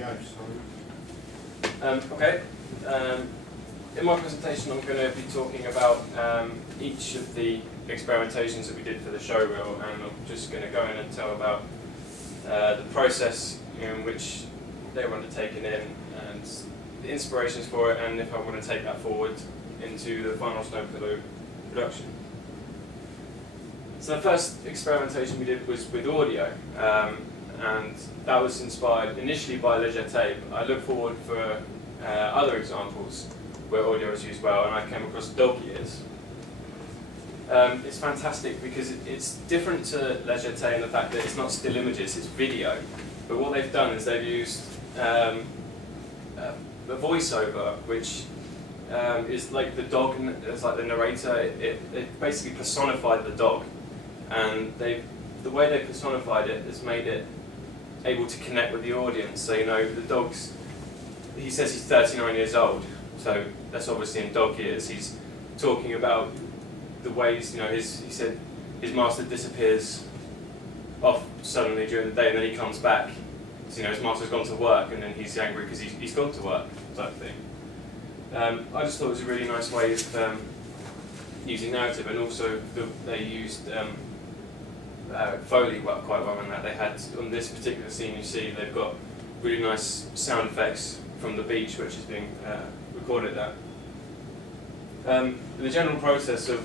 go, Simon. Okay. In my presentation, I'm going to be talking about each of the experimentations that we did for the show reel, and I'm just going to go in and tell about the process in which they were undertaken in, and the inspirations for it, and if I want to take that forward into the final Snow Pillow production. So the first experimentation we did was with audio, and that was inspired initially by Leger tape. I looked forward for other examples where audio is used well, and I came across dog ears. It's fantastic because it's different to Leger tape in the fact that it's not still images, it's video. But what they've done is they've used a voiceover, which is like the dog, it's like the narrator. It basically personified the dog, and the way they personified it has made it able to connect with the audience. So, you know, the dog's, he says he's 39 years old, so that's obviously in dog years. He's talking about the ways, you know, he said his master disappears off suddenly during the day, and then he comes back. So, you know, his master's gone to work, and then he's angry because he's gone to work, type thing. I just thought it was a really nice way of using narrative, and also they used Foley quite well in that. They had, on this particular scene you see, they've got really nice sound effects from the beach, which is being recorded at. The general process of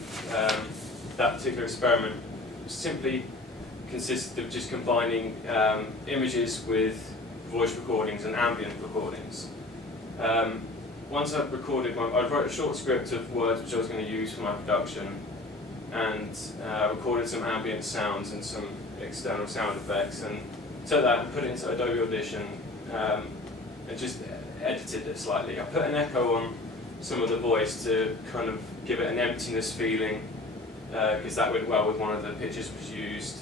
that particular experiment simply consisted of just combining images with voice recordings and ambient recordings. Once I've recorded I wrote a short script of words which I was going to use for my production, and recorded some ambient sounds and some external sound effects, and took that and put it into Adobe Audition, and just edited it slightly. I put an echo on some of the voice to kind of give it an emptiness feeling, because that went well with one of the pitches was used.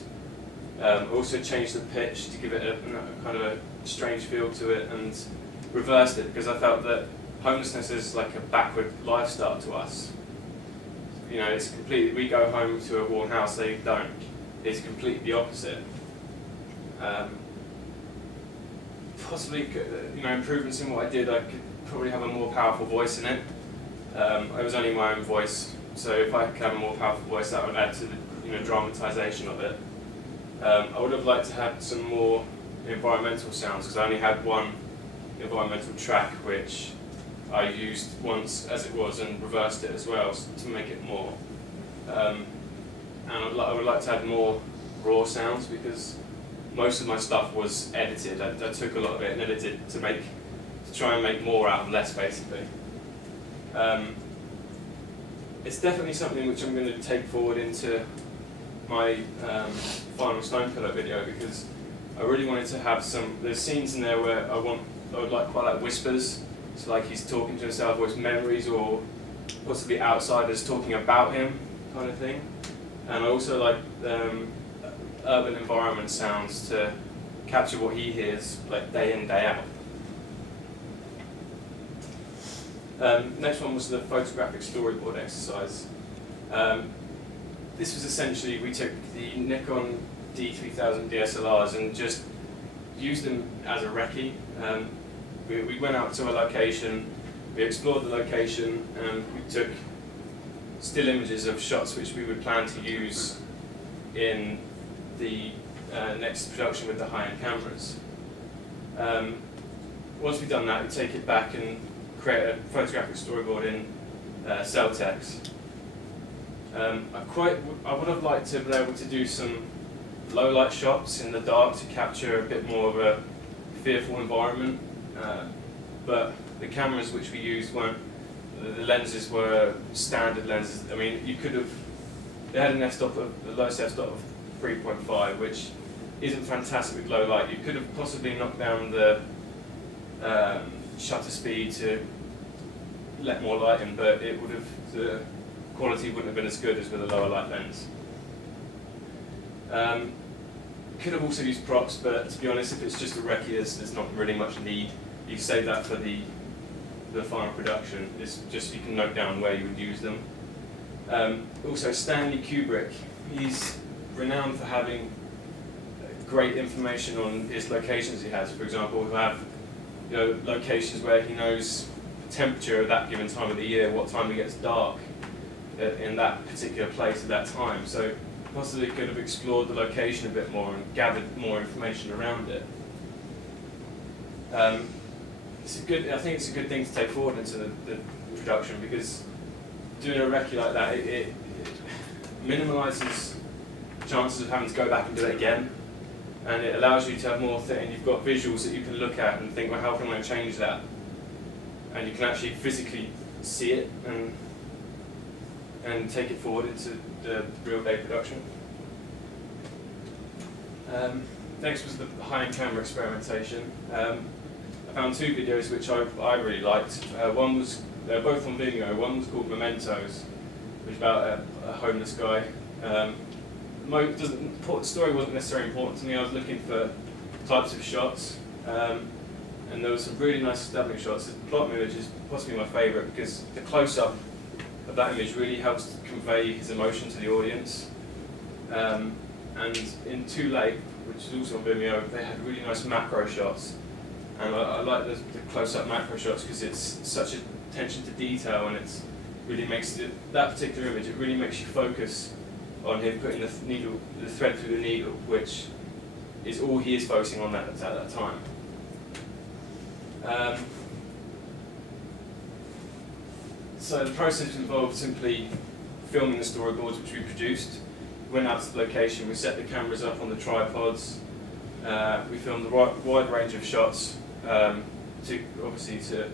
Also changed the pitch to give it a kind of a strange feel to it, and reversed it because I felt that homelessness is like a backward lifestyle to us. You know, it's completely, we go home to a warm house, they don't. It's completely the opposite. Possibly, you know, improvements in what I did, I could probably have a more powerful voice in it. It was only my own voice, so if I could have a more powerful voice, that would add to the, you know, dramatisation of it. I would have liked to have some more environmental sounds, because I only had one environmental track which I used once as it was and reversed it as well to make it more. And I would like to add more raw sounds, because most of my stuff was edited. I took a lot of it and edited to try and make more out of less, basically. It's definitely something which I'm going to take forward into my final Stone Pillow video, because I really wanted to have there's scenes in there where I would like quite like whispers, so like he's talking to himself, or it's memories, or possibly outsiders talking about him, kind of thing. And I also like urban environment sounds to capture what he hears like day in, day out. Next one was the photographic storyboard exercise. This was essentially, we took the Nikon D3000 DSLRs and just used them as a recce. We went out to a location, we explored the location, and we took still images of shots which we would plan to use in the next production with the high-end cameras. Once we've done that, we take it back and create a photographic storyboard in Celtex. I would have liked to be able to do some low-light shots in the dark to capture a bit more of a fearful environment, but the cameras which we used weren't, the lenses were standard lenses. I mean, they had an f-stop the lowest f-stop of 3.5, which isn't fantastic with low light. You could have possibly knocked down the shutter speed to let more light in, but the quality wouldn't have been as good as with a lower light lens. Could have also used props, but to be honest, if it's just a recce, there's not really much need. You save that for the final production. It's just you can note down where you would use them. Also, Stanley Kubrick, he's renowned for having great information on his locations he has. For example, he'll have locations where he knows the temperature at that given time of the year, what time it gets dark in that particular place at that time. So possibly could have explored the location a bit more and gathered more information around it. I think it's a good thing to take forward into the production, because doing a recce like that, it minimises chances of having to go back and do it again, and it allows you to have more and you've got visuals that you can look at and think, well, how can I change that? And you can actually physically see it and take it forward into the real day production. Next was the high-end camera experimentation. I found two videos which I really liked. One was, they're both on Vimeo. One was called Mementos, which is about a homeless guy. The story wasn't necessarily important to me. I was looking for types of shots, and there were some really nice establishing shots. The plot image is possibly my favourite, because the close-up of that image really helps convey his emotion to the audience. And in Too Late, which is also on Vimeo, they had really nice macro shots. And I like the close-up macro shots because it's such attention to detail, and it's really makes that particular image, it really makes you focus on him putting the thread through the needle, which is all he is focusing on at that time. So the process involved simply filming the storyboards which we produced. We went out to the location, we set the cameras up on the tripods, we filmed a wide range of shots, obviously to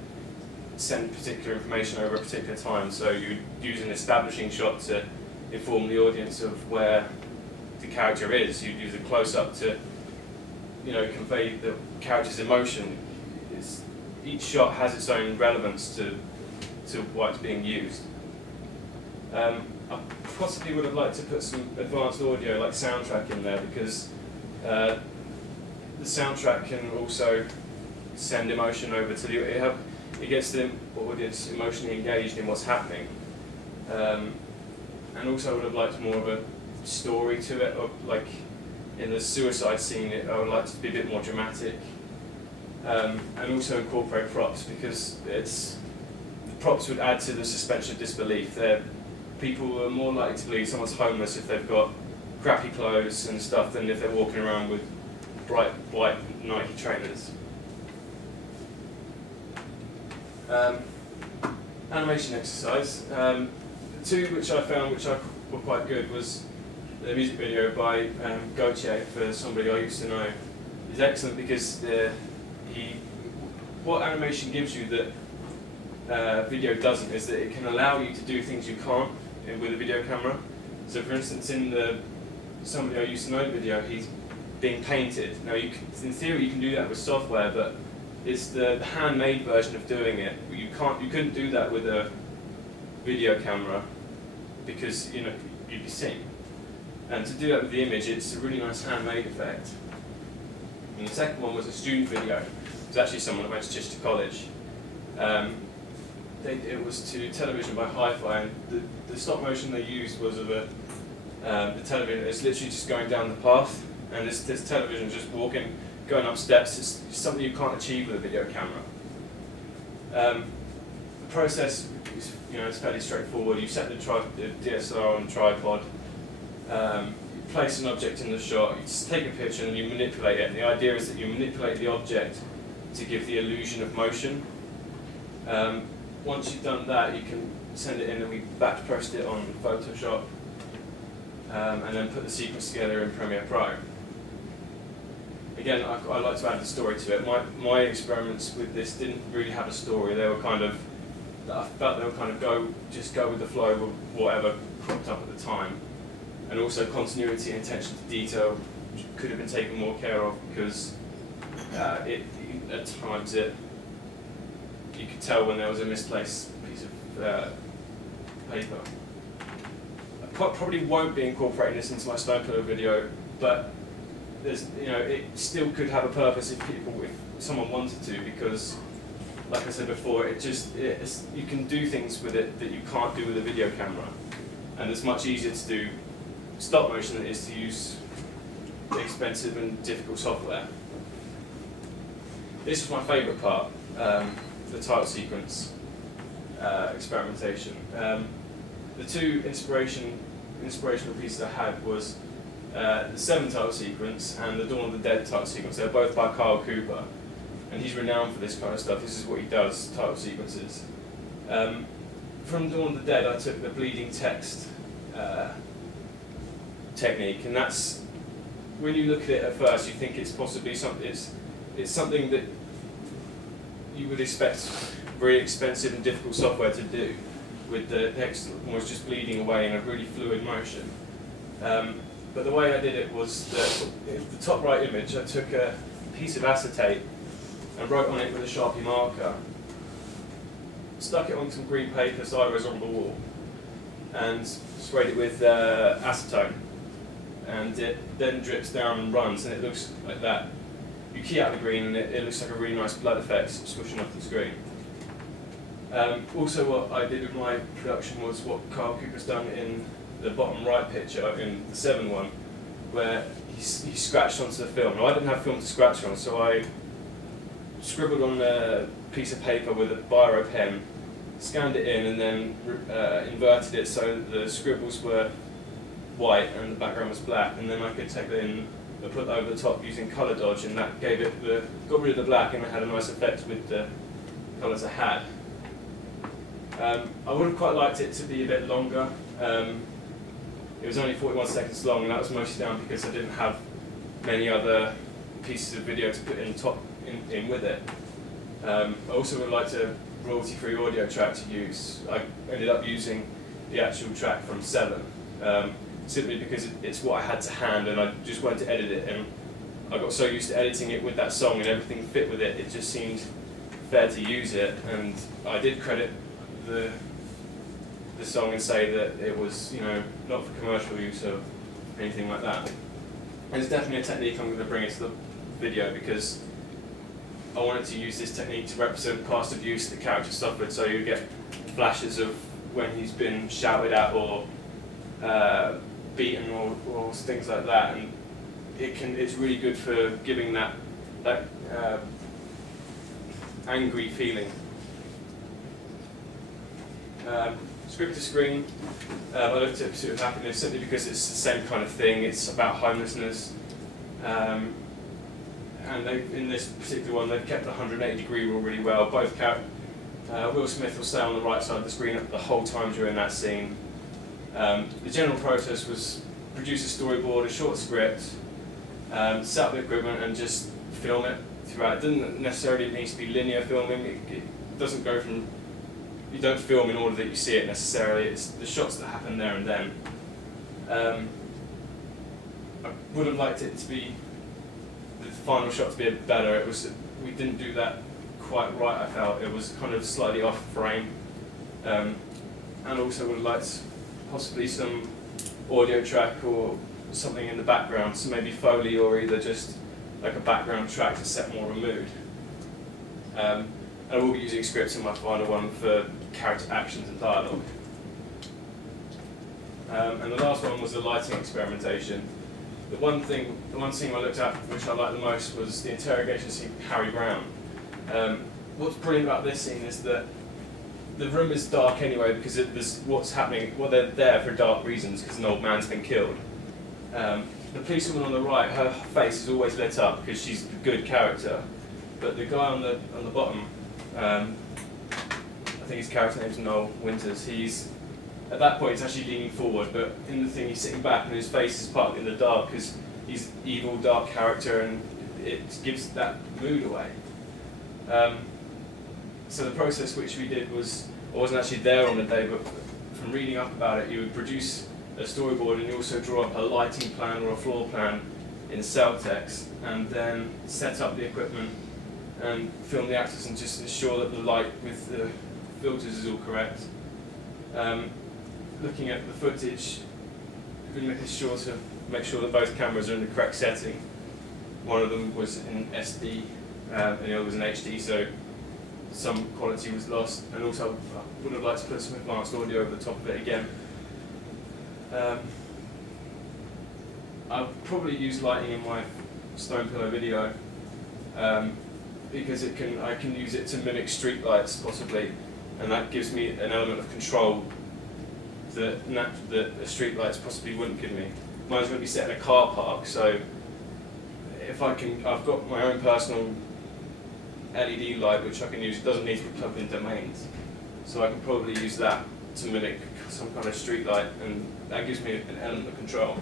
send particular information over a particular time. So you use an establishing shot to inform the audience of where the character is. You use a close-up to, convey the character's emotion. Each shot has its own relevance to why it's being used. I possibly would have liked to put some advanced audio like soundtrack in there, because the soundtrack can also send emotion over to the it gets the audience emotionally engaged in what's happening. And also I would have liked more of a story to it, or like in the suicide scene, I would like it to be a bit more dramatic. And also incorporate props, because the props would add to the suspension of disbelief. People are more likely to believe someone's homeless if they've got crappy clothes and stuff than if they're walking around with bright white Nike trainers. Animation exercise. The two which I found were quite good was the music video by Gautier for Somebody I Used to Know. It's excellent because what animation gives you that video doesn't is that it can allow you to do things you can't with a video camera. So for instance, in the Somebody I Used to Know video, he's being painted. Now, in theory, you can do that with software, but it's the handmade version of doing it. You couldn't do that with a video camera, because you'd be seen. And to do that with the image, it's a really nice handmade effect. And the second one was a student video. It was actually someone that went to Chichester College. It was to television by Hi-Fi, and the stop motion they used was of the television. It's literally just going down the path, and this television just going up steps. It's something you can't achieve with a video camera. The process is, it's fairly straightforward. You set the DSLR on the tripod, you place an object in the shot, you just take a picture and you manipulate it. And the idea is that you manipulate the object to give the illusion of motion. Once you've done that, you can send it in, and we batch processed it on Photoshop, and then put the sequence together in Premiere Pro. Again, I like to add the story to it. My experiments with this didn't really have a story. They were I felt they were go with the flow with whatever cropped up at the time. And also continuity and attention to detail could have been taken more care of, because at times you could tell when there was a misplaced piece of paper. I probably won't be incorporating this into my Stone Pillow video, but it still could have a purpose if someone wanted to, because, like I said before, you can do things with it that you can't do with a video camera, and it's much easier to do stop motion than it is to use expensive and difficult software. this was my favourite part, the title sequence experimentation. The two inspirational pieces I had was the 7 title sequence and the Dawn of the Dead title sequence. They're both by Kyle Cooper, and he's renowned for this kind of stuff. This is what he does, title sequences. From Dawn of the Dead, I took the bleeding text technique, and that's, when you look at it at first, you think it's possibly something. It's something that you would expect very expensive and difficult software to do, with the text almost just bleeding away in a really fluid motion. But the way I did it was that the top right image, I took a piece of acetate and wrote on it with a Sharpie marker, stuck it on some green paper sideways on the wall, and sprayed it with acetone. And it then drips down and runs, and it looks like that. You key out the green, and it looks like a really nice blood effect squishing off the screen. Also, what I did with my production was what Kyle Cooper's done in the bottom right picture, in the 7 one, where he scratched onto the film. Now, I didn't have film to scratch on, so I scribbled on a piece of paper with a biro pen, scanned it in, and then inverted it so that the scribbles were white and the background was black, and then I could take it in and put it over the top using colour dodge, and that gave it got rid of the black, and it had a nice effect with the colours I had. I would have quite liked it to be a bit longer. It was only 41 seconds long, and that was mostly down because I didn't have many other pieces of video to put in with it. I also would like a royalty-free audio track to use. I ended up using the actual track from 7, simply because it's what I had to hand, and I just wanted to edit it, and I got so used to editing it with that song and everything fit with it, it just seemed fair to use it. And I did credit the song and say that it was, not for commercial use or anything like that. And it's definitely a technique I'm going to bring into the video, because I wanted to use this technique to represent past abuse the character suffered, so you get flashes of when he's been shouted at or beaten or things like that, and it's really good for giving that angry feeling. Script to screen, I looked at Pursuit of Happiness simply because it's the same kind of thing. It's about homelessness, and in this particular one they've kept the 180-degree rule really well. Both Will Smith will stay on the right side of the screen the whole time during that scene. The general process was produce a storyboard, a short script, set up the equipment, and just film it throughout. It doesn't necessarily need to be linear filming. It doesn't go from, you don't film in order that you see it necessarily. It's the shots that happen there and then. I would have liked it to be, the final shot to be a bit better. We didn't do that quite right, I felt. It was kind of slightly off frame. And also would have liked possibly some audio track or something in the background, so maybe Foley or either just like a background track to set more of a mood. And I will be using scripts in my final one for character actions and dialogue. And the last one was the lighting experimentation. The one scene I looked at which I liked the most was the interrogation scene with Harry Brown. What's brilliant about this scene is that the room is dark anyway because there's what's happening. Well, they're there for dark reasons because an old man's been killed. The policewoman on the right, her face is always lit up because she's a good character. But the guy on the bottom, I think his character name's Noel Winters. At that point he's actually leaning forward, but in the thing he's sitting back and his face is partly in the dark because he's an evil, dark character, and it gives that mood away. So the process which we did was, I wasn't actually there on the day, but from reading up about it, you would produce a storyboard and you also draw up a lighting plan or a floor plan in Celtex, and then set up the equipment and film the actors and just ensure that the light with the filters is all correct. Looking at the footage, really making sure to make sure that both cameras are in the correct setting. One of them was in SD and the other was in HD, so some quality was lost, and also I would have liked to put some advanced audio over the top of it again. I've probably used lighting in my Stone Pillow video. because I can use it to mimic street lights possibly, and that gives me an element of control that the street lights possibly wouldn't give me. Mine's going to be set in a car park, so if I've got my own personal LED light which I can use. It doesn't need to be plugged in domains, so I can probably use that to mimic some kind of street light, and that gives me an element of control.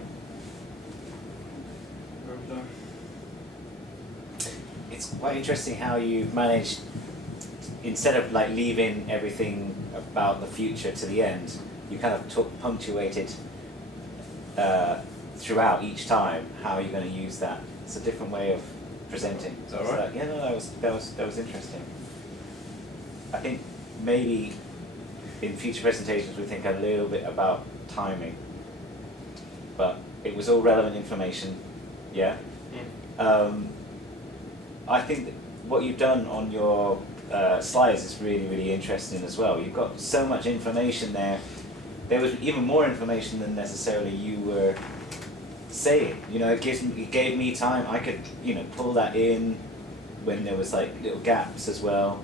It's quite interesting how you've managed, instead of like leaving everything about the future to the end, you kind of punctuated throughout each time how you're going to use that. It's a different way of presenting. Is that right? Yeah, no, that was interesting. I think maybe in future presentations we think a little bit about timing, but it was all relevant information. Yeah. I think that what you've done on your slides is really, really interesting as well. You've got so much information there. There was even more information than necessarily you were saying. You know, it gave me time. I could, you know, pull that in when there was like little gaps as well.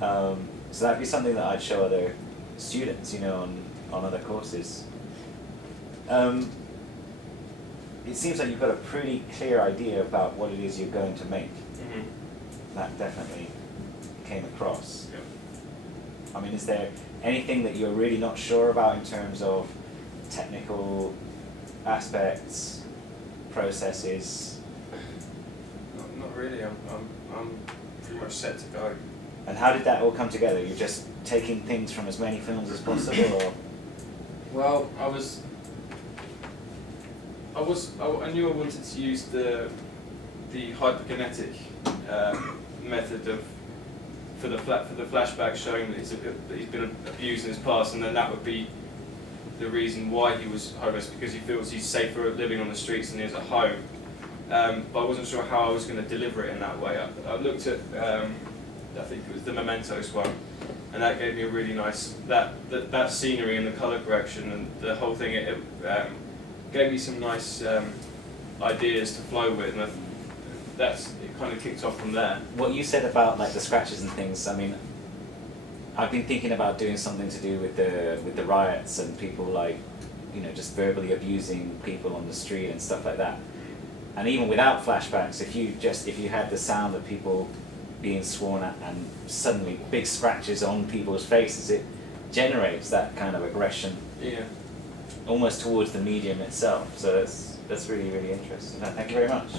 So that'd be something that I'd show other students, you know, on other courses. It seems like you've got a pretty clear idea about what it is you're going to make. Mm-hmm. That definitely came across. Yep. I mean, is there anything that you're really not sure about in terms of technical aspects, processes? Not really. I'm pretty much set to go. And how did that all come together? You're just taking things from as many films as possible, or? Well, I knew I wanted to use the hyperkinetic method for the flashback showing that he's been abused in his past, and then that would be the reason why he was homeless, because he feels he's safer living on the streets than he is at home. But I wasn't sure how I was going to deliver it in that way. I looked at I think it was the Mementos one, and that gave me a really nice that scenery and the color correction and the whole thing. It gave me some nice ideas to flow with, and it kind of kicked off from there. What you said about like the scratches and things, I mean, I've been thinking about doing something to do with the riots and people like, you know, just verbally abusing people on the street and stuff like that. And even without flashbacks, if you had the sound of people being sworn at and suddenly big scratches on people's faces, it generates that kind of aggression. Yeah. Almost towards the medium itself. So that's really, really interesting. No, thank you very much.